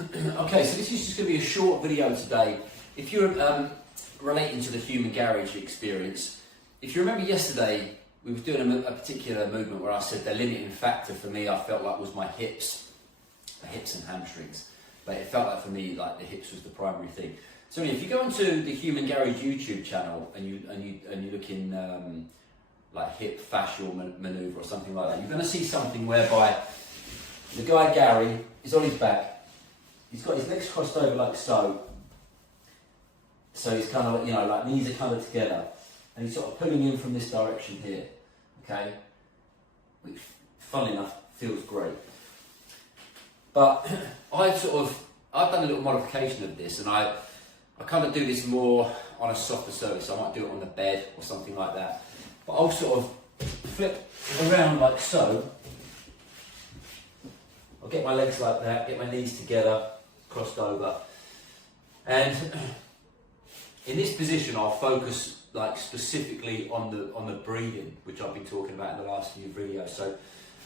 Okay, so this is just going to be a short video today. If you're relating to the human garage experience, if you remember yesterday, we were doing a particular movement where I said the limiting factor for me, I felt like was my hips and hamstrings. But it felt like for me, like the hips was the primary thing. So if you go into the Human Garage YouTube channel and you look in like hip fascial manoeuvre or something like that, you're going to see something whereby the guy Gary is on his back. He's got his legs crossed over like so. So he's kind of, like knees are kind of together, and he's sort of pulling in from this direction here. Okay, which, funnily enough, feels great. But I've done a little modification of this, and I kind of do this more on a softer surface. I might do it on the bed or something like that. But I'll sort of flip around like so. I'll get my legs like that, get my knees together, crossed over. And in this position, I'll focus like specifically on the breathing, which I've been talking about in the last few videos. So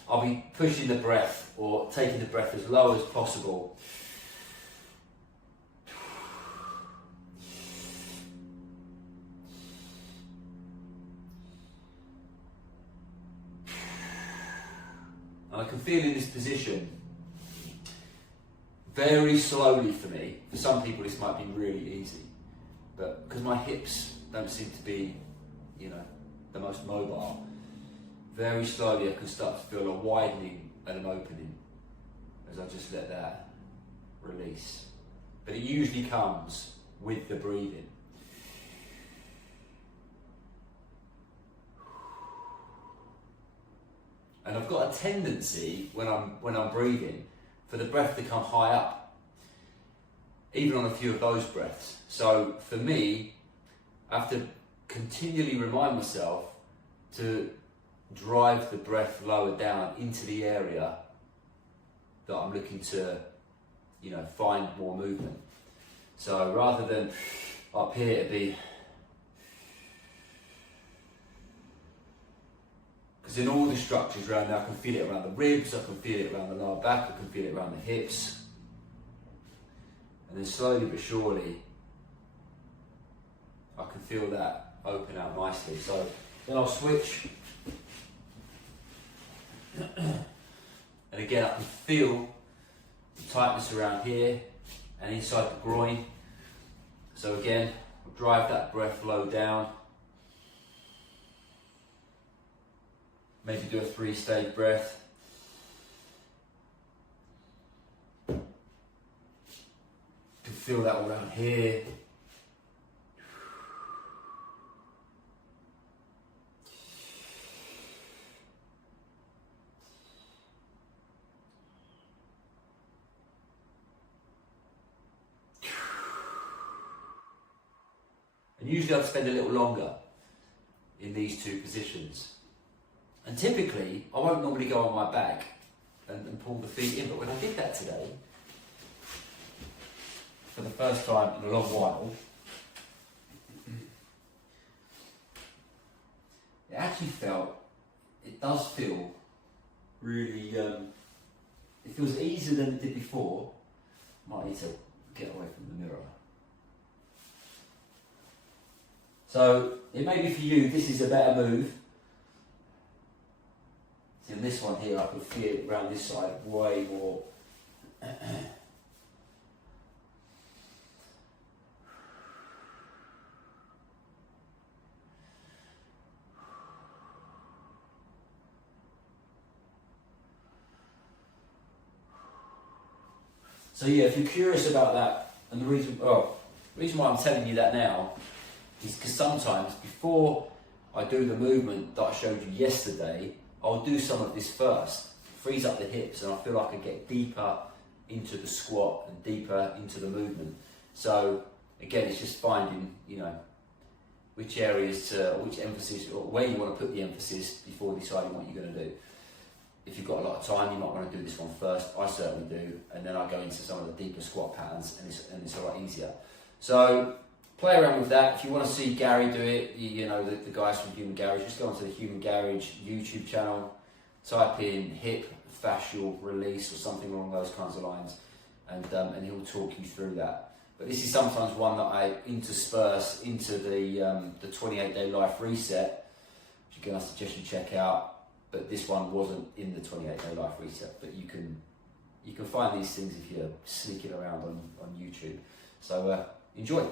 I'll be pushing the breath or taking the breath as low as possible. And I can feel in this position very slowly for me. For some people this might be really easy, but because my hips don't seem to be, the most mobile, very slowly I can start to feel a widening and an opening as I just let that release. But it usually comes with the breathing. And I've got a tendency when I'm breathing for the breath to come high up, even on a few of those breaths. So for me, I have to continually remind myself to drive the breath lower down into the area that I'm looking to, find more movement. So rather than up here to be, because in all the structures around there, I can feel it around the ribs, I can feel it around the lower back, I can feel it around the hips. And then slowly but surely, I can feel that open out nicely. So then I'll switch. And again, I can feel the tightness around here and inside the groin. So again, I'll drive that breath low down. Maybe do a 3-stage breath. You can feel that all around here. And usually I'd spend a little longer in these two positions. And typically, I won't normally go on my back and pull the feet in, but when I did that today, for the first time in a long while, it does feel really, it feels easier than it did before. Might need to get away from the mirror. So, it may be for you, this is a better move. In this one here, I can feel it around this side way more. So yeah, if you're curious about that, and the reason why I'm telling you that now is because sometimes before I do the movement that I showed you yesterday, I'll do some of this first, freeze up the hips, and I feel like I get deeper into the squat and deeper into the movement. So again, it's just finding, which areas which emphasis, or where you want to put the emphasis before deciding what you're going to do. If you've got a lot of time, you might want to do this one first. I certainly do, and then I go into some of the deeper squat patterns, and it's a lot easier. So play around with that. If you want to see Gary do it, the guys from Human Garage, just go onto the Human Garage YouTube channel, type in hip fascial release or something along those kinds of lines, and he'll talk you through that. But this is sometimes one that I intersperse into the 28-day life reset, which again I suggest you check out. But this one wasn't in the 28-day life reset. But you can find these things if you're sneaking around on YouTube. So enjoy.